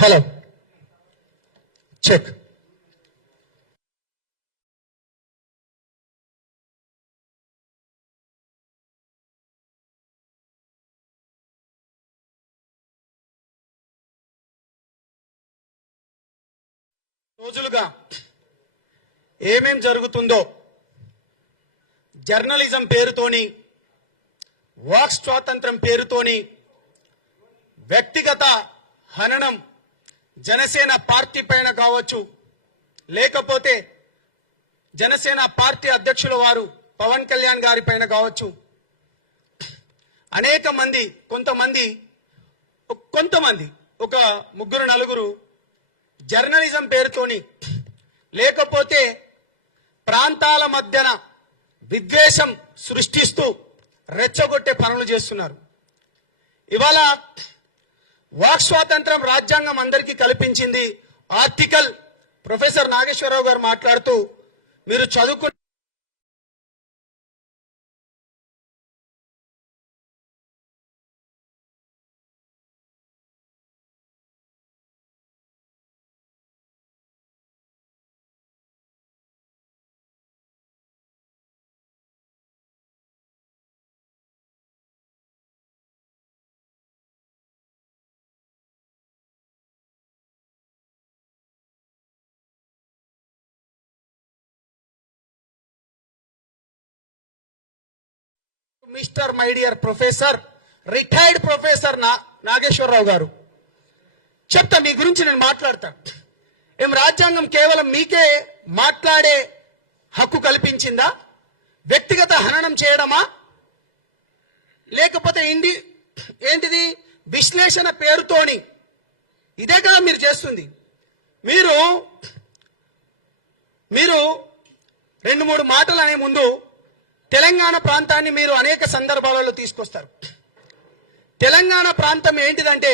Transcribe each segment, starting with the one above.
Hello check. రోజులుగా ఏమేం జరుగుతుందో జర్నలిజం పేరుతోని, వాక్ స్వాతంత్రం పేరుతోని వ్యక్తిగత హననం జనసేన పార్టీ పైన కావచ్చు, లేకపోతే జనసేన పార్టీ అధ్యక్షుల వారు పవన్ కళ్యాణ్ గారి పైన కావచ్చు, అనేక మంది కొంతమంది ఒక ముగ్గురు నలుగురు జర్నలిజం పేరుతోని, లేకపోతే ప్రాంతాల మధ్యన విద్వేషం సృష్టిస్తూ రెచ్చగొట్టే పనులు చేస్తున్నారు. ఇవాళ వాక్ స్వాతంత్రం రాజ్యాంగం అందరికీ కల్పించింది. ఆర్టికల్ ప్రొఫెసర్ నాగేశ్వరరావు గారు మాట్లాడుతూ, మీరు చదువుకున్న mister my dear professor, retired professor Nageswara Rao గారు చెప్తా, మీ గురించి నేను మాట్లాడతా. ఏం రాజ్యాంగం కేవలం మీకే మాట్లాడే హక్కు కల్పించిందా? వ్యక్తిగత హననం చేయడమా? లేకపోతే ఏంటిది విశ్లేషణ పేరుతోని? ఇదే కదా మీరు చేస్తుంది. మీరు 2-3 మాటలు అనే ముందు తెలంగాణ ప్రాంతాన్ని మీరు అనేక సందర్భాలలో తీసుకొస్తారు. తెలంగాణ ప్రాంతం ఏంటిదంటే,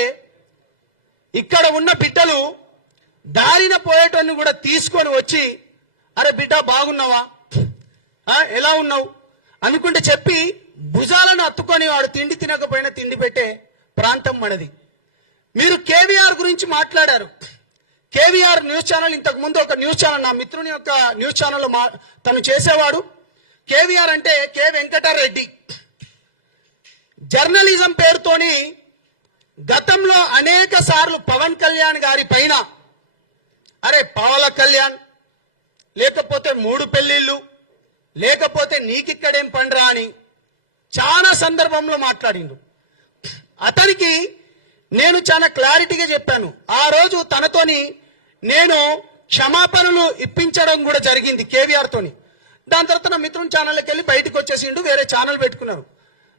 ఇక్కడ ఉన్న బిడ్డలు దారిన పోయేటోన్ని కూడా తీసుకొని వచ్చి, అరే బిడ్డ బాగున్నావా, ఎలా ఉన్నావు అనుకుంటే చెప్పి భుజాలను అత్తుకొని వాడు తిండి తినకపోయినా తిండి పెట్టే ప్రాంతం మనది. మీరు కేవీఆర్ గురించి మాట్లాడారు. కేవీఆర్ న్యూస్ ఛానల్, ఇంతకు ముందు ఒక న్యూస్ ఛానల్, నా మిత్రుని యొక్క న్యూస్ ఛానల్లో తను చేసేవాడు. కేవీఆర్ అంటే కె వెంకటరెడ్డి. జర్నలిజం పేరుతోని గతంలో అనేక సార్లు పవన్ కళ్యాణ్ గారి పైన, అరే పవన్ కళ్యాణ్, లేకపోతే 3 పెళ్లిళ్ళు, లేకపోతే నీకిక్కడేం పండ్రా అని చాలా సందర్భంలో మాట్లాడిండు. అతనికి నేను చాలా క్లారిటీగా చెప్పాను. ఆ రోజు తనతోని నేను క్షమాపణలు ఇప్పించడం కూడా జరిగింది కేవీఆర్ తోని. దాని తర్వాత నా మిత్రుని ఛానల్కి వెళ్ళి బయటకు వచ్చేసిండు, వేరే ఛానల్ పెట్టుకున్నారు.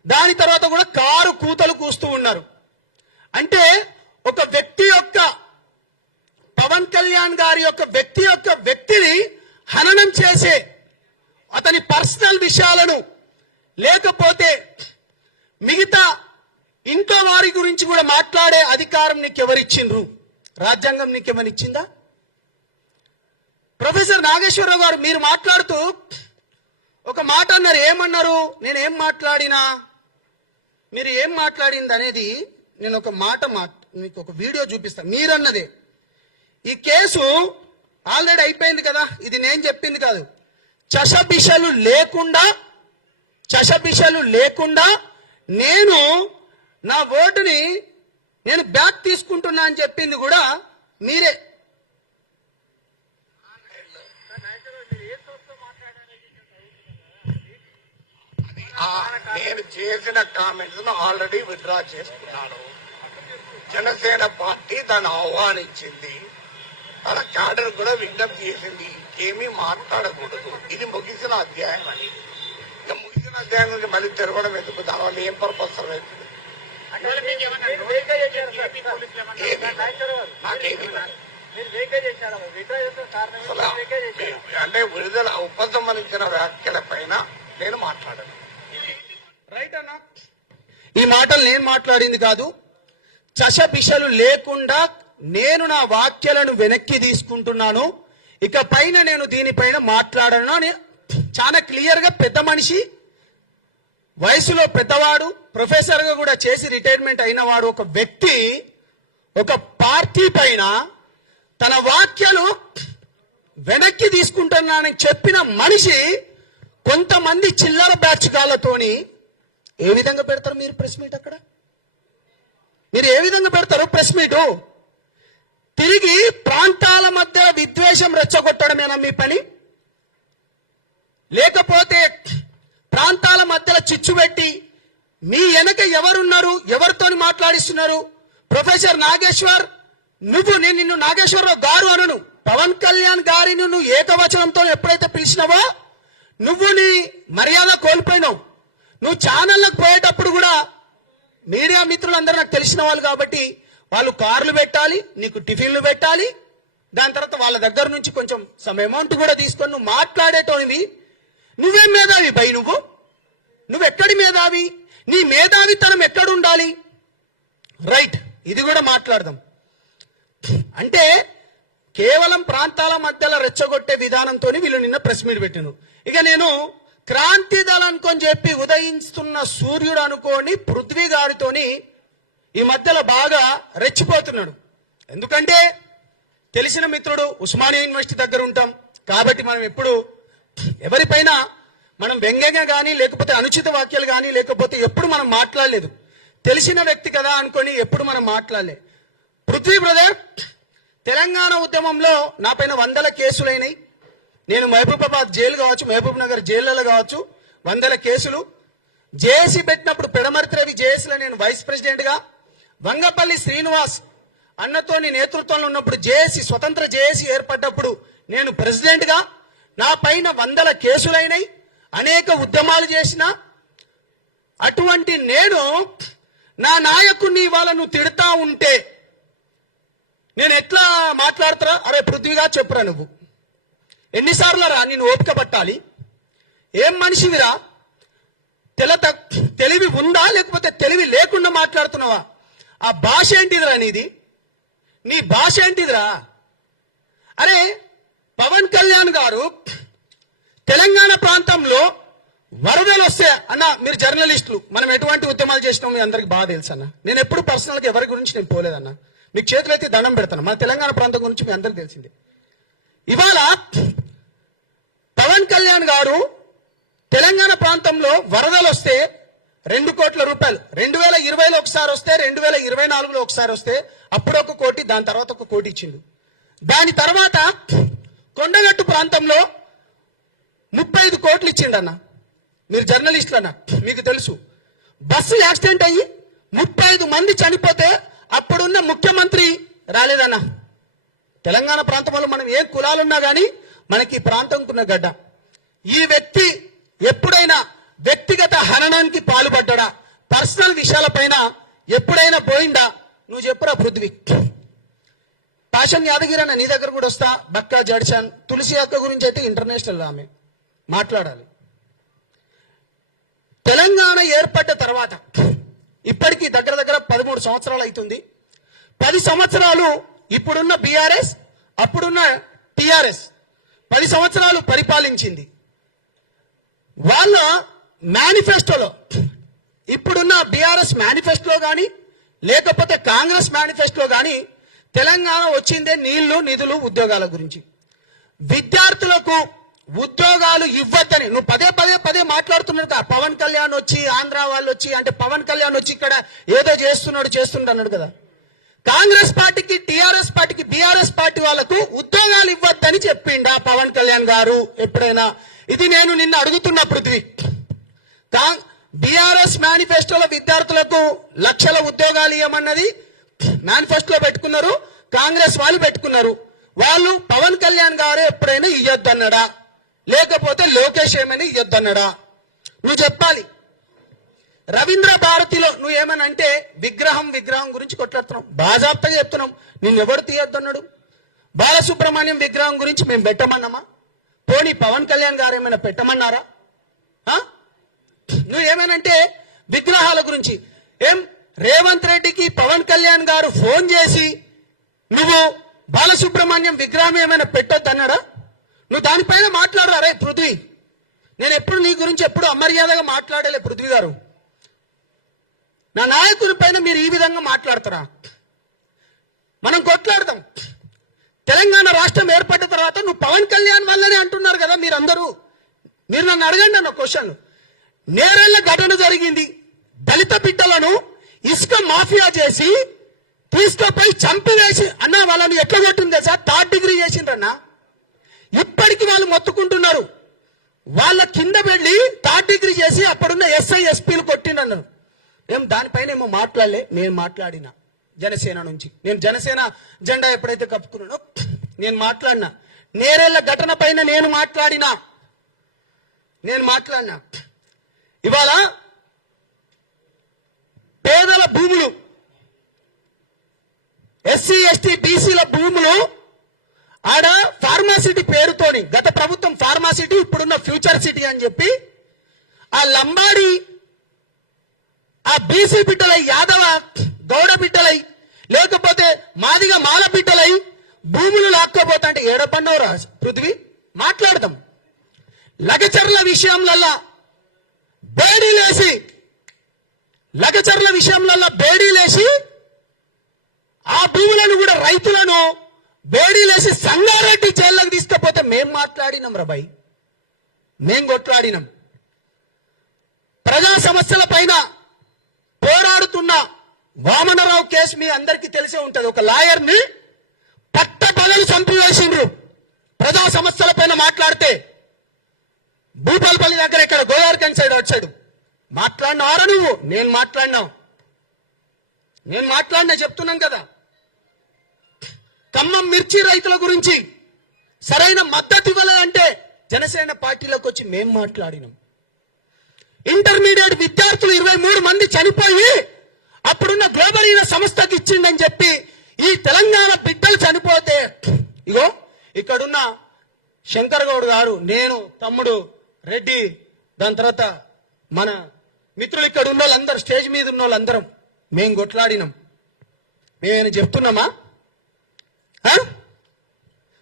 దాని తర్వాత కూడా కారు కూతలు కూస్తూ ఉన్నారు. అంటే ఒక వ్యక్తి యొక్క, పవన్ కళ్యాణ్ గారి యొక్క వ్యక్తిని హననం చేసే, అతని పర్సనల్ విషయాలను, లేకపోతే మిగతా ఇంట్లో వారి గురించి కూడా మాట్లాడే అధికారం నీకెవరిచ్చిండ్రు? రాజ్యాంగం నీకేమనిచ్చిందా? ప్రొఫెసర్ నాగేశ్వరరావు గారు మీరు మాట్లాడుతూ ఒక మాట అన్నారు. ఏమన్నారు? నేనేం మాట్లాడినా, మీరు ఏం మాట్లాడింది అనేది నేను ఒక మాట మీకు ఒక వీడియో చూపిస్తాను. మీరన్నదే. ఈ కేసు ఆల్రెడీ అయిపోయింది కదా, ఇది నేను చెప్పింది కాదు. చషబిషలు లేకుండా నేను నా ఓటుని నేను బ్యాక్ తీసుకుంటున్నా అని చెప్పింది కూడా మీరే. నేను చేసిన కామెంట్స్ ఆల్రెడీ విత్డ్రా చేసుకున్నాను. జనసేన పార్టీ దాన్ని ఆహ్వానించింది, తన క్యాడర్ కూడా విజ్ఞప్తి చేసింది, ఏమీ మాట్లాడకూడదు, ఇది ముగిసిన అధ్యాయం అని. ఇక ముగిసిన అధ్యాయం నుంచి మళ్ళీ తెరవడం ఎందుకు? దానివల్ల ఏం పర్పస్ అవుతుంది? అంటే విడుదల ఉపసంహరించిన వ్యాఖ్యల పైన నేను మాట్లాడాను. రైట్ అన్నా, ఈ మాటలు నేను మాట్లాడింది కాదు. చషబిషలు లేకుండా నేను నా వాక్యాలను వెనక్కి తీసుకుంటున్నాను. ఇక పైన నేను దీనిపైన మాట్లాడను అని చాలా క్లియర్ గా, పెద్ద మనిషి, వయసులో పెద్దవాడు, ప్రొఫెసర్ గా కూడా చేసి రిటైర్మెంట్ అయిన వాడు, ఒక వ్యక్తి ఒక పార్టీ పైన తన వ్యాఖ్యలు వెనక్కి తీసుకుంటున్నానని చెప్పిన మనిషి కొంతమంది చిల్లర బ్యాచ్గాలతోని ఏ విధంగా పెడతారు మీరు ప్రెస్ మీట్? అక్కడ మీరు ఏ విధంగా పెడతారు ప్రెస్ మీటు? తిరిగి ప్రాంతాల మధ్య విద్వేషం రెచ్చగొట్టడమేనా మీ పని? లేకపోతే ప్రాంతాల మధ్యలో చిచ్చు పెట్టి మీ వెనక ఎవరున్నారు, ఎవరితోని మాట్లాడిస్తున్నారు? ప్రొఫెసర్ నాగేశ్వర్, నేను నిన్ను నాగేశ్వరరావు గారు అనను, పవన్ కళ్యాణ్ గారిని నువ్వు ఏకవచనంతో ఎప్పుడైతే పిలిచినావో నువ్వు నీ మర్యాద కోల్పోయినావు. నువ్వు ఛానళ్ళకు పోయేటప్పుడు కూడా మీడియా మిత్రులందరూ నాకు తెలిసిన వాళ్ళు కాబట్టి వాళ్ళు కార్లు పెట్టాలి, నీకు టిఫిన్లు పెట్టాలి, దాని తర్వాత వాళ్ళ దగ్గర నుంచి కొంచెం సమ్ అమౌంట్ కూడా తీసుకొని నువ్వు మాట్లాడేటోనివి. నువ్వేం మేధావి బై? నువ్వెక్కడి మేధావి? నీ మేధావితనం ఎక్కడుండాలి? రైట్, ఇది కూడా మాట్లాడదాం. అంటే కేవలం ప్రాంతాల మధ్యలో రెచ్చగొట్టే విధానంతో వీళ్ళు నిన్న ప్రెస్ మీట్ పెట్టిను. ఇక నేను క్రాంతి దళం అనుకొని చెప్పి ఉదయిస్తున్న సూర్యుడు అనుకోని పృథ్వీ గారితోని ఈ మధ్యలో బాగా రెచ్చిపోతున్నాడు. ఎందుకంటే తెలిసిన మిత్రుడు, ఉస్మానియా యూనివర్సిటీ దగ్గర ఉంటాం కాబట్టి మనం ఎప్పుడు ఎవరిపైన మనం వ్యంగ్యంగా కానీ లేకపోతే అనుచిత వాక్యాలు కానీ లేకపోతే ఎప్పుడు మనం మాట్లాడలేదు. తెలిసిన వ్యక్తి కదా అనుకొని ఎప్పుడు మనం మాట్లాడలే. పృథ్వీ బ్రదర్, తెలంగాణ ఉద్యమంలో నా పైన 100 కేసులైనాయి. నేను మహబూబాబాద్ జైలు కావచ్చు, మహబూబ్ నగర్ జైళ్లలో కావచ్చు 100 కేసులు. జేఏసీ పెట్టినప్పుడు పెడమర్తి రవి జేఏసీలో నేను వైస్ ప్రెసిడెంట్ గా, వంగపల్లి శ్రీనివాస్ అన్నతోని నేతృత్వంలో ఉన్నప్పుడు జేఏసీ స్వతంత్ర జేఏసీ ఏర్పడ్డప్పుడు నేను ప్రెసిడెంట్ గా, నా పైన 100 కేసులైనాయి, అనేక ఉద్యమాలు చేసిన అటువంటి నేను నా నాయకుడిని ఇవాళ నువ్వు తిడతా ఉంటే నేను ఎట్లా మాట్లాడతారా? అరే పృథ్వీగా చెప్పురా, నువ్వు ఎన్నిసార్లు రా నేను ఓపిక పట్టాలి? ఏం మనిషివిరా? తెలివి ఉందా లేకపోతే తెలివి లేకుండా మాట్లాడుతున్నావా? ఆ భాష ఏంటిదిరా నీది? నీ భాష ఏంటిదిరా? అరే పవన్ కళ్యాణ్ గారు తెలంగాణ ప్రాంతంలో వరదలు వస్తే అన్న, మీరు జర్నలిస్టులు, మనం ఎటువంటి ఉద్యమాలు చేసినాం మీ అందరికి బాగా తెలుసు అన్న. నేను ఎప్పుడు పర్సనల్ గా ఎవరి గురించి నేను పోలేదన్న. మీకు చేతులైతే దండం పెడతాను. మన తెలంగాణ ప్రాంతం గురించి మీ అందరికి తెలిసిందే. ఇవాళ పవన్ కళ్యాణ్ గారు తెలంగాణ ప్రాంతంలో వరదలు వస్తే 2 కోట్ల రూపాయలు 2020లో ఒకసారి వస్తే, 2024లో ఒకసారి వస్తే, అప్పుడు 1 కోటి, దాని తర్వాత 1 కోటి ఇచ్చిండు. దాని తర్వాత కొండగట్టు ప్రాంతంలో 35 కోట్లు ఇచ్చిండన్న. మీరు జర్నలిస్టులు అన్న, మీకు తెలుసు. బస్సు యాక్సిడెంట్ అయ్యి 35 మంది చనిపోతే అప్పుడున్న ముఖ్యమంత్రి రాలేదన్న. తెలంగాణ ప్రాంతంలో మనం ఏ కులాలున్నా కానీ మనకి ఈ ప్రాంతంకున్న గడ్డ. ఈ వ్యక్తి ఎప్పుడైనా వ్యక్తిగత హననానికి పాల్పడ్డా? పర్సనల్ విషయాలపైన ఎప్పుడైనా పోయిందా? నువ్వు చెప్పురా పృథ్వీ. పాషన్ యాదగిరి అన్న, నీ దగ్గర కూడా వస్తా. బక్కా జడ్చాన్, తులసి అక్క గురించి అయితే ఇంటర్నేషనల్ ఆమె మాట్లాడాలి. తెలంగాణ ఏర్పడ్డ తర్వాత ఇప్పటికీ దగ్గర 13 సంవత్సరాలు అవుతుంది. 10 సంవత్సరాలు ఇప్పుడున్న బీఆర్ఎస్, అప్పుడున్న టిఆర్ఎస్ 10 సంవత్సరాలు పరిపాలించింది. వాళ్ళ మేనిఫెస్టోలో, ఇప్పుడున్న బీఆర్ఎస్ మేనిఫెస్టోలో కానీ లేకపోతే కాంగ్రెస్ మేనిఫెస్టోలో కానీ తెలంగాణ వచ్చిందే నీళ్లు, నిధులు, ఉద్యోగాల గురించి. విద్యార్థులకు ఉద్యోగాలు ఇవ్వద్దని నువ్వు పదే మాట్లాడుతున్నాడు. పవన్ కళ్యాణ్ వచ్చి, ఆంధ్ర వాళ్ళు వచ్చి, అంటే పవన్ కళ్యాణ్ వచ్చి ఇక్కడ ఏదో చేస్తున్నాడు అన్నాడు కదా. కాంగ్రెస్ పార్టీకి, టిఆర్ఎస్ పార్టీకి, బీఆర్ఎస్ పార్టీ వాళ్లకు ఉద్యోగాలు ఇవ్వద్దని చెప్పిండా పవన్ కళ్యాణ్ గారు ఎప్పుడైనా? ఇది నేను నిన్న అడుగుతున్న పృథ్వీ. బీఆర్ఎస్ మేనిఫెస్టోలో విద్యార్థులకు లక్షల ఉద్యోగాలు ఇవ్వమన్నది మేనిఫెస్టోలో పెట్టుకున్నారు, కాంగ్రెస్ వాళ్ళు పెట్టుకున్నారు. వాళ్ళు పవన్ కళ్యాణ్ గారు ఎప్పుడైనా ఇయ్యొద్దన్నాడా లేకపోతే లోకేష్ ఏమైనా ఇయ్యొద్దన్నాడా? నువ్వు చెప్పాలి. రవీంద్ర భారతిలో నువ్వు ఏమని అంటే విగ్రహం గురించి కొట్లాడుతున్నావు, బాజాప్తగా చెప్తున్నాం. నిన్నెవరు తీయొద్దన్నాడు? బాలసుబ్రహ్మణ్యం విగ్రహం గురించి మేము పెట్టమన్నామా? పోనీ పవన్ కళ్యాణ్ గారు ఏమైనా పెట్టమన్నారా? నువ్వు ఏమేనంటే విగ్రహాల గురించి ఏం రేవంత్ రెడ్డికి పవన్ కళ్యాణ్ గారు ఫోన్ చేసి నువ్వు బాలసుబ్రహ్మణ్యం విగ్రహం ఏమైనా పెట్టొద్దన్నాడా? నువ్వు దానిపైన మాట్లాడు. అరే పృథ్వీ, నేను ఎప్పుడు నీ గురించి ఎప్పుడు అమర్యాదగా మాట్లాడలే పృథ్వీ గారు. నా నాయకుని పైన మీరు ఈ విధంగా మాట్లాడతారా? మనం కొట్లాడదాం. తెలంగాణ రాష్ట్రం ఏర్పడిన తర్వాత నువ్వు పవన్ కళ్యాణ్ వల్లనే అంటున్నారు కదా మీరందరూ. మీరు నన్ను అడగండి అన్న క్వశ్చన్. నేరేళ్ల ఘటన జరిగింది. దళిత బిడ్డలను ఇసుక మాఫియా చేసి తీసుకుపోయి చంపివేసి అన్న వాళ్ళని ఎట్లా కొట్టిందే సార్, 3rd డిగ్రీ చేసిండ్రన్నా. ఇప్పటికి వాళ్ళు మొత్తుకుంటున్నారు. వాళ్ళ కింద వెళ్ళి 3rd డిగ్రీ చేసి అప్పుడున్న ఎస్ఐ ఎస్పీలు కొట్టిండన్నారు. ఏం దానిపైన ఏమో మాట్లాడలే. నేను మాట్లాడినా జనసేన నుంచి. నేను జనసేన జెండా ఎప్పుడైతే కప్పుకున్నానో నేను మాట్లాడినా. నేరేళ్ల ఘటన పైన నేను మాట్లాడినా. ఇవాళ పేదల భూములు, ఎస్సీ ఎస్టీ బీసీల భూములు ఆడ ఫార్మాసిటీ పేరుతోని గత ప్రభుత్వం ఫార్మాసిటీ, ఇప్పుడున్న ఫ్యూచర్ సిటీ అని చెప్పి ఆ లంబాడి ఆ బీసీ బిడ్డలై, యాదవ గౌడ బిడ్డలై, లేకపోతే మాదిగ మాల బిడ్డలై భూములు లాక్కోపోతా అంటే ఏడపన్నవరా పృథ్వీ. మాట్లాడదాం. లగచర్ల విషయంలో బేడీలేసి ఆ భూములను కూడా రైతులను బేడీలేసి సంగారెడ్డి జైల్లోకి తీసుకపోతే మేం మాట్లాడినాం రాబాయ్. మేం కొట్లాడినాం. ప్రజా సమస్యల పైన పోరాడుతున్న వామనరావు కేసు మీ అందరికీ తెలిసే ఉంటది. ఒక లాయర్ని పట్టపగలు చంపివేసిండ్రు ప్రజా సమస్యల పైన మాట్లాడితే. భూపాలపల్లి దగ్గర ఇక్కడ గోదావరికండ్ సైడ్ వచ్చాడు. మాట్లాడినారా నువ్వు? నేను మాట్లాడినా చెప్తున్నాం కదా. ఖమ్మం మిర్చి రైతుల గురించి సరైన మద్దతు ఇవ్వలేదంటే జనసేన పార్టీలోకి వచ్చి మేం మాట్లాడినాం. ఇంటర్మీడియట్ విద్యార్థులు 23 మంది చనిపోయి అప్పుడున్న గ్లోబల్ సంస్థకి ఇచ్చిండని చెప్పి ఈ తెలంగాణ బిడ్డలు చనిపోతే ఇగో ఇక్కడున్న శంకర్ గౌడ్ గారు, నేను, తమ్ముడు రెడ్డి, దాని తర్వాత మన మిత్రులు ఇక్కడ ఉన్న వాళ్ళందరూ, స్టేజ్ మీద ఉన్న వాళ్ళందరం మేం కొట్లాడినాం. మేము చెప్తున్నామా?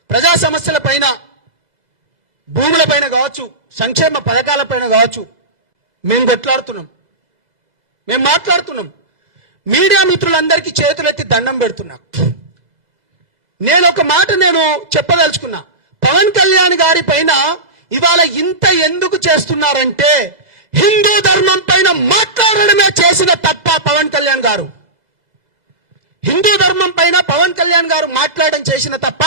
ప్రజా సమస్యల పైన, భూముల పైన కావచ్చు, సంక్షేమ పథకాల పైన కావచ్చు మేము కొట్లాడుతున్నాం, మేము మాట్లాడుతున్నాం. మీడియా మిత్రులందరికీ చేతులెత్తి దండం పెడుతున్నా. నేను ఒక మాట చెప్పదలుచుకున్నా. పవన్ కళ్యాణ్ గారి పైన ఇవాళ ఇంత ఎందుకు చేస్తున్నారంటే హిందూ ధర్మం పైన మాట్లాడడమే చేసిన తప్ప పవన్ కళ్యాణ్ గారు. హిందూ ధర్మం పైన పవన్ కళ్యాణ్ గారు మాట్లాడడం చేసిన తప్ప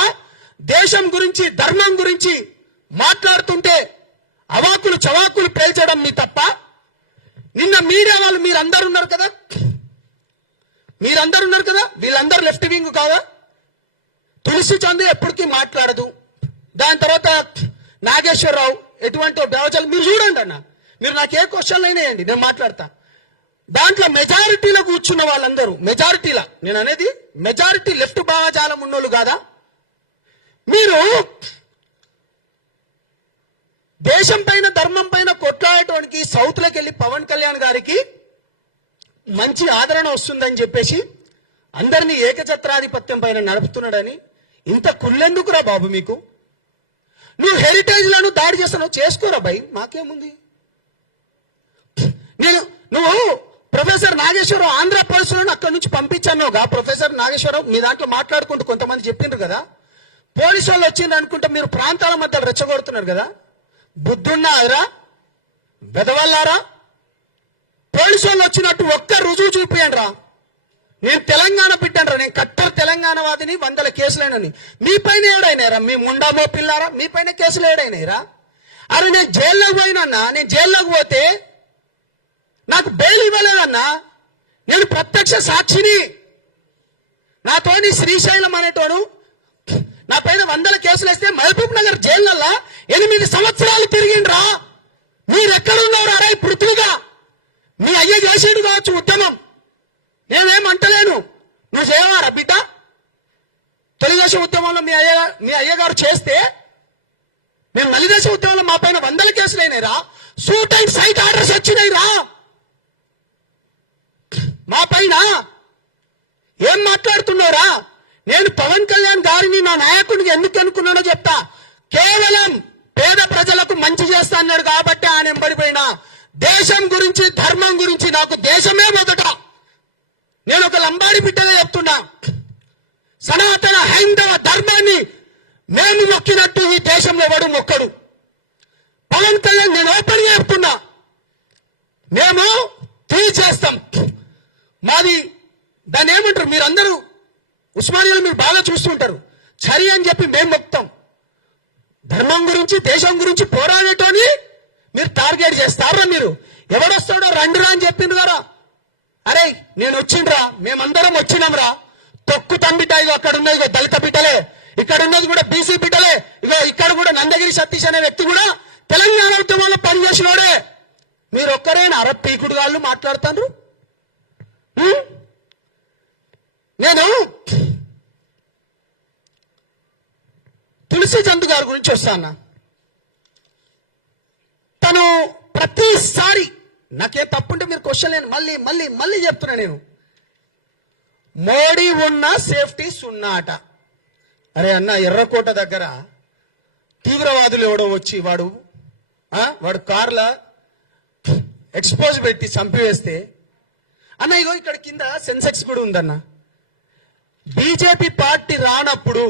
దేశం గురించి, ధర్మం గురించి మాట్లాడుతుంటే అవాకులు చవాకులు పేల్చడం మీ తప్ప. నిన్న మీడియా వాళ్ళు మీరందరూ ఉన్నారు కదా, వీళ్ళందరూ లెఫ్ట్ వింగ్ కాదా? తులసి చంద్ ఎప్పటికీ మాట్లాడదు. దాని తర్వాత నాగేశ్వరరావు ఎటువంటి బేవచాలు మీరు చూడండి అన్న. మీరు నాకు ఏ క్వశ్చన్లు అయినాయండి, నేను మాట్లాడతా. దాంట్లో మెజారిటీలో కూర్చున్న వాళ్ళందరూ, నేను అనేది మెజారిటీ లెఫ్ట్ భావజాలం ఉన్నోళ్ళు కాదా? మీరు దేశం పైన, ధర్మం పైన కొట్లాడటానికి సౌత్లోకి వెళ్ళి పవన్ కళ్యాణ్ గారికి మంచి ఆదరణ వస్తుందని చెప్పేసి అందరినీ ఏకఛత్రాధిపత్యం పైన నడుపుతున్నాడని ఇంత కుళ్ళెందుకురా బాబు మీకు? నువ్వు హెరిటేజ్లను దాడి చేస్తున్నావు, చేసుకోరా భయ్, మాకేముంది? నువ్వు ప్రొఫెసర్ నాగేశ్వరరావు ఆంధ్ర పోలీసులను అక్కడి నుంచి పంపించానుగా. ప్రొఫెసర్ నాగేశ్వరరావు మీ దాంట్లో మాట్లాడుకుంటూ కొంతమంది చెప్పిండ్రు కదా, పోలీసు వాళ్ళు వచ్చిండ్రు అనుకుంటే మీరు ప్రాంతాల మధ్య రెచ్చగొడుతున్నారు కదా. బుద్ధున్నారా బెదవల్లారా? పోలీసు వాళ్ళు వచ్చినట్టు ఒక్క రుజువు చూపియండి రా. నేను తెలంగాణ బిడ్డనరా, నేను కట్టర్ తెలంగాణ వాదిని, 100 కేసులైనని. మీ పైన ఏడైనారా? మీ ముండామో పిల్లారా, మీ పైన కేసులు ఏడైనాయిరా? అరే నేను జైల్లోకి పోయినన్నా, నేను జైల్లోకి పోతే నాకు బెయిల్ ఇవ్వలేదన్నా. నేను ప్రత్యక్ష సాక్షిని. నాతోని శ్రీశైలం అనేటోడు నా పైన 100 కేసులు వేస్తే మహబూబ్ నగర్ జైళ్ళల్లో 8 సంవత్సరాలు తిరిగిండ్రా. మీరెక్కడున్నారు? అరే పృథ్వీగా మీ అయ్య చేసేడు కావచ్చు ఉద్యమం, నేనేమంటలేను. నువ్వు చేయవారా బిడ్డ? తెలుగుదేశం ఉద్యమంలో మీ అయ్యగారు చేస్తే మేము నలిదేశం ఉద్యమంలో మా పైన 100 కేసులు అయినాయిరా. షూట్ అండ్ సైట్ ఆర్డర్స్ వచ్చినాయిరా మా పైన. ఏం మాట్లాడుతున్నారా? నేను పవన్ కళ్యాణ్ గారిని నా నాయకుడిని ఎందుకు అనుకున్నానో చెప్తా. కేవలం పేద ప్రజలకు మంచి చేస్తా అన్నాడు కాబట్టి ఆయన ఎంబడిపోయినా. దేశం గురించి, ధర్మం గురించి నాకు దేశమే మొదట. నేను ఒక లంబాడి బిడ్డగా చెప్తున్నా. సనాతన హైందవ ధర్మాన్ని మేము మొక్కినట్టు ఈ దేశంలో ఎవడు మొక్కడు. పవన్ కళ్యాణ్ నేను ఓపెన్ గా చెప్తున్నా, మేము తీసేస్తాం. మాది దాన్ని ఏమంటారు మీరందరూ ఉస్మానియాలో మీరు బాగా చూస్తుంటారు, చరి అని చెప్పి మేము మొక్తాం. ధర్మం గురించి దేశం గురించి పోరాడేటోని మీరు టార్గెట్ చేస్తారా? మీరు ఎవడొస్తాడో రండిరా అని చెప్పిండ్రు కదా. అరే నేను వచ్చిండ్రా, మేమందరం వచ్చినాంరా. తొక్కు తంబిట ఇగో అక్కడ ఉన్నది ఇగో దళిత బిడ్డలే, ఇక్కడ ఉన్నది కూడా బీసీ బిడ్డలే, ఇగో ఇక్కడ కూడా నందగిరి సతీష్ అనే వ్యక్తి కూడా తెలంగాణ ఉద్యమంలో పనిచేసినోడే. మీరు ఒక్కరేనా అర పీకుడు గాళ్ళు మాట్లాడుతాండ్రు? నేను తులసి చంద్ గారి గురించి వస్తాను. తను ప్రతిసారి నాకే తప్పుంటే మీరు క్వశ్చన్ లేని మళ్ళీ మళ్ళీ మళ్ళీ చెప్తున్నా, నేను మోడీ ఉన్న సేఫ్టీ సున్నా అట. అరే అన్న, ఎర్రకోట దగ్గర తీవ్రవాదులు ఎవడో వచ్చి వాడు కార్ల ఎక్స్పోజ్ పెట్టి చంపివేస్తే అన్న ఇగో ఇక్కడ కింద సెన్సెక్స్ కూడా ఉందన్న. బీజేపీ పార్టీ రానప్పుడు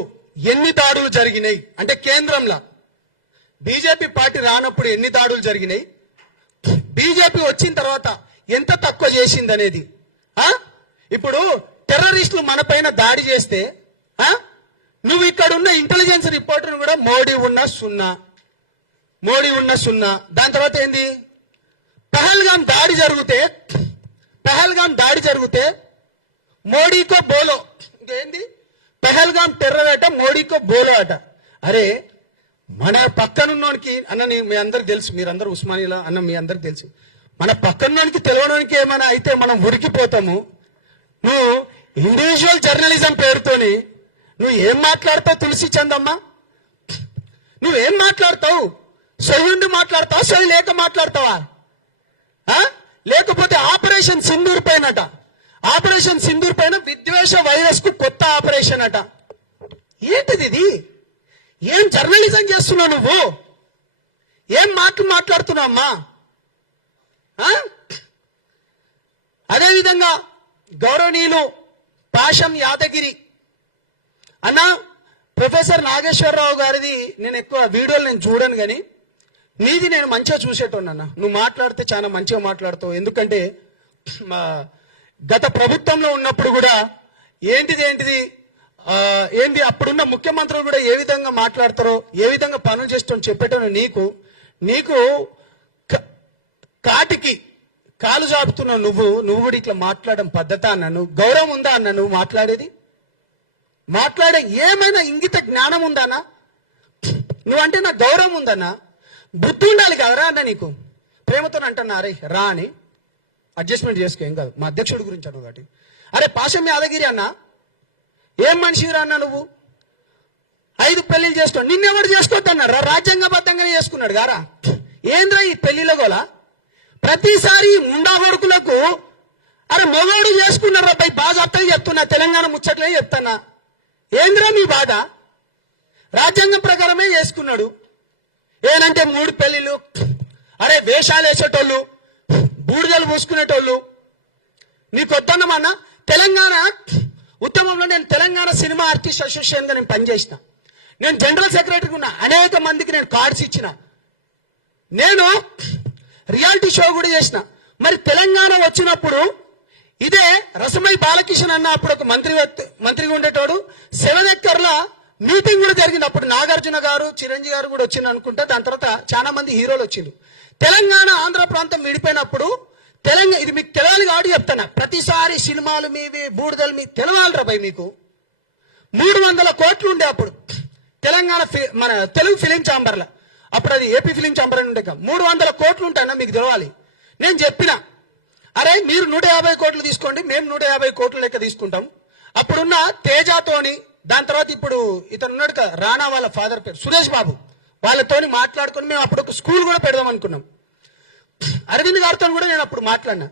ఎన్ని దాడులు జరిగినాయి అంటే కేంద్రంలో బీజేపీ పార్టీ రానప్పుడు ఎన్ని దాడులు జరిగినాయి, బీజేపీ వచ్చిన తర్వాత ఎంత తక్కువ చేసింది అనేది. ఇప్పుడు టెర్రరిస్టులు మన పైన దాడి చేస్తే నువ్వు ఇక్కడ ఉన్న ఇంటెలిజెన్స్ రిపోర్టర్ కూడా మోడీ ఉన్న సున్నా, మోడీ ఉన్న సున్నా. దాని తర్వాత ఏంది, పహల్గాం దాడి జరిగితే మోడీకో బోలో, ఇంకేంది పహల్గాం టెర్రర్ అట, మోడీకో బోలో అట. అరే మన పక్కనున్నోనికి అన్న, మీ అందరికి తెలుసు, మీరందరూ ఉస్మానియాలో అన్న మీ అందరికి తెలుసు, మన పక్కనున్నోనికి తెలియడానికి ఏమైనా అయితే మనం ఉరికిపోతాము. నువ్వు ఇండివిజువల్ జర్నలిజం పేరుతోని నువ్వు ఏం మాట్లాడతావు తులసి చందమ్మ? నువ్వేం మాట్లాడతావు? సొయ్యుండి మాట్లాడతావా, సొయ్యి లేక మాట్లాడతావా? లేకపోతే ఆపరేషన్ సింధూర్ పైనట, ఆపరేషన్ సింధూర్ పైన విద్వేష వైరస్ కు కొత్త ఆపరేషన్ అట. ఏంటిది ఇది? ఏం జర్నలిజం చేస్తున్నావు నువ్వు? ఏం మాట్లాడుతున్నావమ్మా? అదేవిధంగా గౌరవనీయులు పాషం యాదగిరి అన్న, ప్రొఫెసర్ నాగేశ్వరరావు గారిది నేను ఎక్కువ వీడియోలు నేను చూడను, కానీ నీది నేను మంచిగా చూసేటోన్నా. నువ్వు మాట్లాడితే చాలా మంచిగా మాట్లాడతావు. ఎందుకంటే గత ప్రభుత్వంలో ఉన్నప్పుడు కూడా ఏంది అప్పుడున్న ముఖ్యమంత్రులు కూడా ఏ విధంగా మాట్లాడతారో, ఏ విధంగా పనులు చేస్తారో చెప్పేటో నీకు కాటికి కాలు చాపుతున్నావు. నువ్వు కూడా ఇట్లా మాట్లాడడం పద్ధత అన్నాను? గౌరవం ఉందా అన్న? నువ్వు మాట్లాడే ఏమైనా ఇంగిత జ్ఞానం ఉందానా? నువ్వంటే నాకు గౌరవం ఉందన్నా, బుద్ధి ఉండాలి కదరా అన్న నీకు. ప్రేమతో అంటున్నా, అరే రా అని అడ్జస్ట్మెంట్ చేసుకో, ఏం కాదు. మా అధ్యక్షుడి గురించి అన్న ఒకటి. అరే పాషం యాదగిరి అన్న, ఏం మనిషిరా అన్న నువ్వు? 5 పెళ్లిళ్ళు చేసుకో, నిన్నెవడు చేసుకోవద్దన్నారా? రాజ్యాంగబద్ధంగానే చేసుకున్నాడు గారా. ఏంద్రా ఈ పెళ్లిలో గోలా? ప్రతిసారి ముండా కొడుకులకు అరే మొగోడు చేసుకున్నారా పై బాజాప్తగా చెప్తున్నా, తెలంగాణ ముచ్చట్లే చెప్తానా. ఏంద్రా మీ బాధ? రాజ్యాంగం ప్రకారమే చేసుకున్నాడు. ఏనంటే 3 పెళ్లిళ్ళు, అరే వేషాలు వేసేటోళ్ళు, బూడిదలు పూసుకునేటోళ్ళు. నీకు వద్దన్నమన్నా. తెలంగాణ ఉద్యమంలో నేను తెలంగాణ సినిమా ఆర్టిస్ట్ అసోసియేషన్ గా నేను పనిచేసిన, నేను జనరల్ సెక్రటరీగా ఉన్నా, అనేక మందికి నేను కార్డ్స్ ఇచ్చిన, నేను రియాలిటీ షో కూడా చేసిన. మరి తెలంగాణ వచ్చినప్పుడు ఇదే రసమై బాలకిషన్ అన్న అప్పుడు ఒక మంత్రిగా ఉండేటోడు 7 ఎకర్ల మీటింగ్ కూడా జరిగింది. అప్పుడు నాగార్జున గారు, చిరంజీవి గారు కూడా వచ్చింది అనుకుంటా. దాని తర్వాత చాలా మంది హీరోలు వచ్చిండ్రు. తెలంగాణ ఆంధ్ర ప్రాంతం విడిపోయినప్పుడు ఇది మీకు తెలవాలి కాబట్టి చెప్తాను. ప్రతిసారి సినిమాలు మీవి, బూడిదలు మీకు తెలవాలిరా భయ్. మీకు 300 కోట్లు ఉండే అప్పుడు తెలంగాణ మన తెలుగు ఫిలిం ఛాంబర్ల, అప్పుడు అది ఏపీ ఫిలిం ఛాంబర్ అని ఉండే. 300 కోట్లు ఉంటాయన్నా, మీకు తెలవాలి. నేను చెప్పిన, అరే మీరు 150 కోట్లు తీసుకోండి, మేము 150 కోట్ల లెక్క తీసుకుంటాం. అప్పుడున్న తేజాతోని, దాని తర్వాత ఇప్పుడు ఇతను ఉన్నాడు కదా రానా వాళ్ళ ఫాదర్ పేరు సురేష్ బాబు, వాళ్ళతోని మాట్లాడుకొని మేము అప్పుడు ఒక స్కూల్ కూడా పెడదాం అనుకున్నాం. అరవింద్ గారితో కూడా నేను అప్పుడు మాట్లాడినా.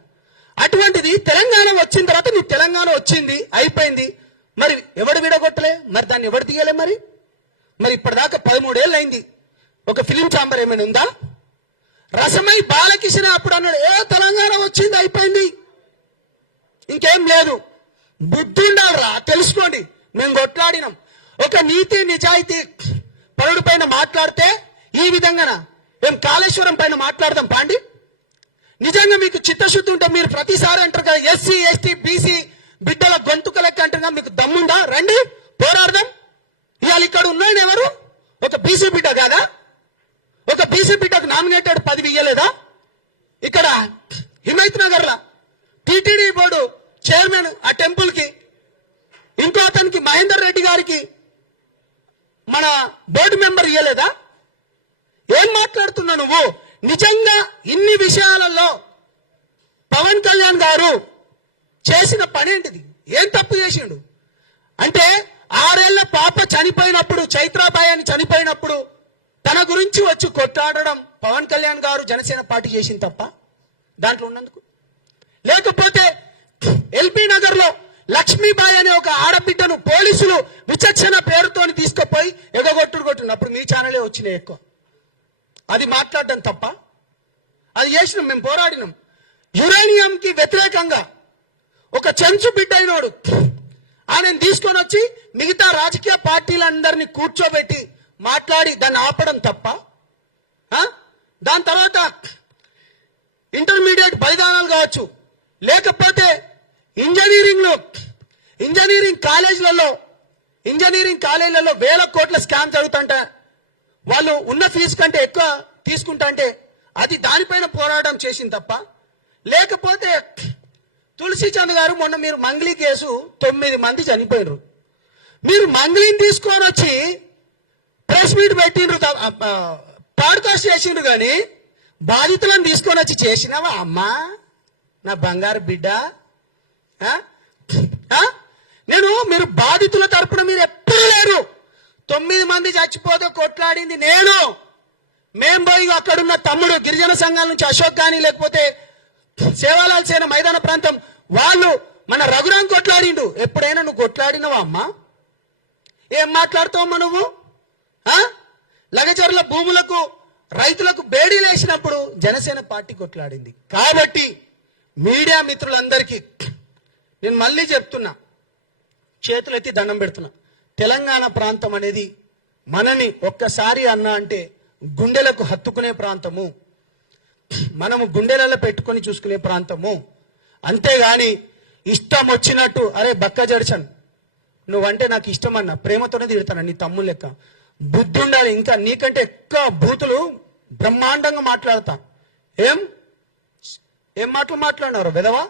అటువంటిది తెలంగాణ వచ్చిన తర్వాత నీ తెలంగాణ వచ్చింది, అయిపోయింది. మరి ఎవడు విడగొట్టలే? మరి దాన్ని ఎవడు తీయలే? మరి ఇప్పటిదాకా 13 ఏళ్ళు అయింది. ఒక ఫిలిం ఛాంబర్ ఏమైనా ఉందా? రసమై బాలకిషన్ అప్పుడు అన్నాడు, తెలంగాణ వచ్చింది, అయిపోయింది, ఇంకేం లేదు. బుద్ధి ఉండాలిరా, తెలుసుకోండి. మేము కొట్లాడినాం. ఒక నీతి నిజాయితీ పరుడు పైన మాట్లాడితే ఈ విధంగానా మేము కాళేశ్వరం పైన మాట్లాడదాం పాండి? నిజంగా మీకు చిత్తశుద్ధి ఉంటే మీరు ప్రతిసారి అంటారు కదా ఎస్సీ ఎస్టీ బీసీ బిడ్డల గొంతుక లెక్క అంటారు, మీకు దమ్ముందా? రండి పోరాడదాం. ఇవాళ ఇక్కడ ఉన్నాయని ఎవరు? ఒక బీసీ బిడ్డ కాదా? ఒక బీసీ బిడ్డకు నామినేటెడ్ పదవి ఇయ్యలేదా? ఇక్కడ హిమైత్ నగర్ లా టిటిడి బోర్డు చైర్మన్ ఆ టెంపుల్ కి, ఇంకో అతనికి మహేందర్ రెడ్డి గారికి మన బోర్డు మెంబర్ ఇయ్యలేదా? ఏం మాట్లాడుతున్నావు నువ్వు? నిజంగా ఇన్ని విషయాలలో పవన్ కళ్యాణ్ గారు చేసిన పని ఏంటిది? ఏం తప్పు చేసిండు అంటే 6 ఏళ్ల పాప చనిపోయినప్పుడు, చైత్రాబాయి అని చనిపోయినప్పుడు తన గురించి వచ్చి కొట్లాడడం పవన్ కళ్యాణ్ గారు జనసేన పార్టీ చేసింది తప్ప దాంట్లో ఉన్నందుకు? లేకపోతే ఎల్బీ నగర్ లో లక్ష్మీబాయి అనే ఒక ఆడబిడ్డను పోలీసులు విచక్షణ పేరుతో తీసుకుపోయి కొట్టినప్పుడు మీ ఛానలే వచ్చినాయి ఎక్కువ. అది మాట్లాడడం తప్ప? అది చేసినాం, మేము పోరాడినాం. యురేనియం కి వ్యతిరేకంగా ఒక చెంచు బిడ్డ అయినోడు ఆయన తీసుకొని వచ్చి మిగతా రాజకీయ పార్టీలందరినీ కూర్చోబెట్టి మాట్లాడి దాన్ని ఆపడం తప్ప? దాని తర్వాత ఇంటర్మీడియట్ బలిదానాలు కావచ్చు, లేకపోతే ఇంజనీరింగ్ కాలేజీలలో వేల కోట్ల స్కామ్ జరుగుతుంటే వాళ్ళు ఉన్న ఫీజు కంటే ఎక్కువ తీసుకుంటా అంటే అది దానిపైన పోరాటం చేసింది తప్ప? లేకపోతే తులసి చంద్ గారు మొన్న మీరు మంగ్లీ కేసు 9 మంది చనిపోయినారు, మీరు మంగ్లీని తీసుకొని వచ్చి ప్రెస్ మీట్ పెట్టిండ్రు, పాడ్కాస్ట్ చేసిండ్రు, కానీ బాధితులను తీసుకొని వచ్చి చేసినావా అమ్మా నా బంగారు బిడ్డ? మీరు బాధితుల తరపున మీరు ఎప్పుడు లేరు. 9 మంది చచ్చిపోతే కొట్లాడింది నేను. మేం పోయి అక్కడున్న తమ్ముడు గిరిజన సంఘాల నుంచి అశోక్ గాని, లేకపోతే సేవాలాల్ సేన మైదాన ప్రాంతం వాళ్ళు మన రఘురాం కొట్లాడిండు. ఎప్పుడైనా నువ్వు కొట్లాడినవా అమ్మా? ఏం మాట్లాడుతావమ్మా నువ్వు? లగచర్ల భూములకు రైతులకు బేడీలు వేసినప్పుడు జనసేన పార్టీ కొట్లాడింది. కాబట్టి మీడియా మిత్రులందరికీ నేను మళ్ళీ చెప్తున్నా, చేతులెత్తి దండం పెడుతున్నా, తెలంగాణ ప్రాంతం అనేది మనని ఒక్కసారి అన్నా అంటే గుండెలకు హత్తుకునే ప్రాంతము, మనము గుండెలలో పెట్టుకొని చూసుకునే ప్రాంతము. అంతేగాని ఇష్టం వచ్చినట్టు అరే బక్క జడిచన్ నువ్వంటే నాకు ఇష్టం అన్న ప్రేమతోనే తిడతాను, నీ తమ్ముడు లెక్క. బుద్ధి ఉండాలి. ఇంకా నీకంటే ఎక్కువ బూతులు బ్రహ్మాండంగా మాట్లాడతా. ఏం మాటలు మాట్లాడినారు వెదవా?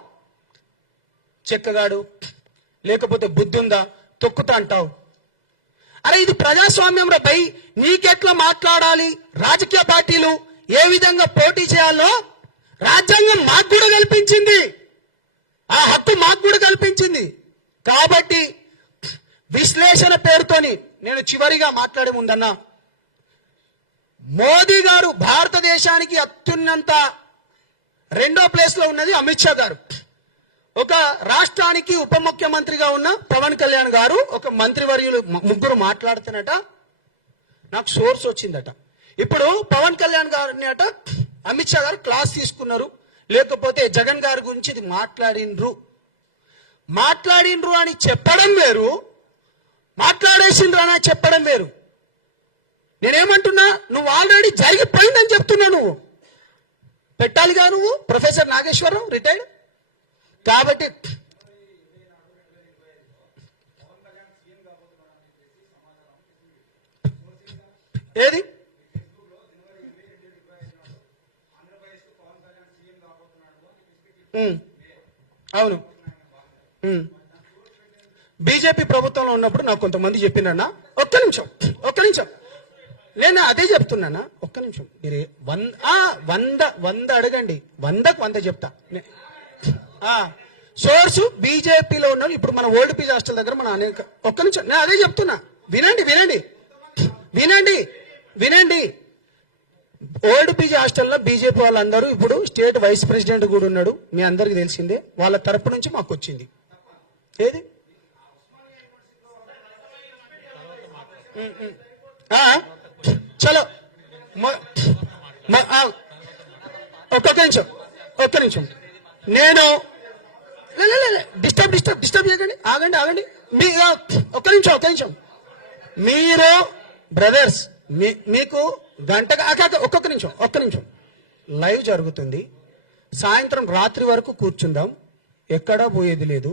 చెక్కగాడు, లేకపోతే బుద్ధి ఉందా? తొక్కుతా అంటావు. అరే ఇది ప్రజాస్వామ్యం రా భయ్. నీకెట్లా మాట్లాడాలి, రాజకీయ పార్టీలు ఏ విధంగా పోటీ చేయాలో రాజ్యాంగం మాకు కూడా కల్పించింది, ఆ హక్కు మాకు కూడా కల్పించింది. కాబట్టి విశ్లేషణ పేరుతోని నేను చివరిగా మాట్లాడే ముందన్నా, మోదీ గారు భారతదేశానికి అత్యున్నత 2వ ప్లేస్ లో ఉన్నది అమిత్ షా గారు. ఒక రాష్ట్రానికి ఉప ముఖ్యమంత్రిగా ఉన్న పవన్ కళ్యాణ్ గారు, ఒక మంత్రివర్యులు ముగ్గురు మాట్లాడుతున్నట నాకు సోర్స్ వచ్చిందట. ఇప్పుడు పవన్ కళ్యాణ్ గారిని అట అమిత్ షా గారు క్లాస్ తీసుకున్నారు, లేకపోతే జగన్ గారి గురించి ఇది మాట్లాడిండ్రు అని చెప్పడం వేరు, మాట్లాడేసిండ్రు అని చెప్పడం వేరు. నేనేమంటున్నా, నువ్వు ఆల్రెడీ జరిగిపోయిందని చెప్తున్నా. నువ్వు పెట్టాలిగా, నువ్వు ప్రొఫెసర్ నాగేశ్వరరావు రిటైర్డ్. కాబట్టి ఏది అవును, బీజేపీ ప్రభుత్వంలో ఉన్నప్పుడు నాకు కొంతమంది చెప్పినన్నా. ఒక్క నిమిషం నేను అదే చెప్తున్నానా. ఒక్క నిమిషం, మీరు 100 అడగండి, 100కు 100 చెప్తా. సోర్సు బీజేపీలో ఉన్న ఇప్పుడు మన ఓల్డ్ పీజీ హాస్టల్ దగ్గర మన అనేక. ఒక్క నిమిషం, నేను అదే చెప్తున్నా. వినండి. ఓల్డ్ పీజీ హాస్టల్లో బీజేపీ వాళ్ళందరూ ఇప్పుడు స్టేట్ వైస్ ప్రెసిడెంట్ కూడా ఉన్నాడు, మీ అందరికి తెలిసిందే. వాళ్ళ తరపు నుంచి మాకు వచ్చింది. ఏది చలో ఒక్క నిమిషం నేను డిస్టర్బ్ చేయకండి. ఆగండి. మీ ఒక్క నిమిషం మీరు బ్రదర్స్ మీకు ఒక్క నిమిషం లైవ్ జరుగుతుంది. సాయంత్రం రాత్రి వరకు కూర్చుందాం, ఎక్కడా పోయేది లేదు.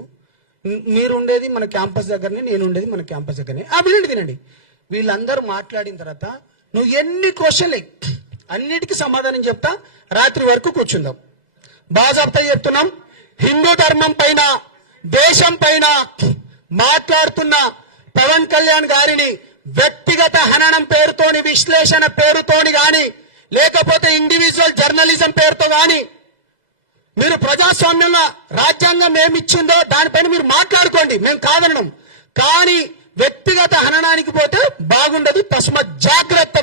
మీరు ఉండేది మన క్యాంపస్ దగ్గరనే, నేను ఉండేది మన క్యాంపస్ దగ్గరనే. వినండి. వీళ్ళందరూ మాట్లాడిన తర్వాత నువ్వు ఎన్ని క్వశ్చన్లు అన్నిటికీ సమాధానం చెప్తా. రాత్రి వరకు కూర్చుందాం. బాజాబ్తా చెప్తున్నాం, హిందూ ధర్మం పైన, దేశం పైన మాట్లాడుతున్న పవన్ కళ్యాణ్ గారిని వ్యక్తిగత హననం పేరుతోని, విశ్లేషణ పేరుతోని గాని, లేకపోతే ఇండివిజువల్ జర్నలిజం పేరుతో గాని మీరు ప్రజాస్వామ్యంలో రాజ్యాంగం ఏమిచ్చిందో దానిపైన మీరు మాట్లాడుకోండి, మేము కాదనడం. కానీ వ్యక్తిగత హననానికి పోతే బాగుండదు. తస్మత్ జాగ్రత్త.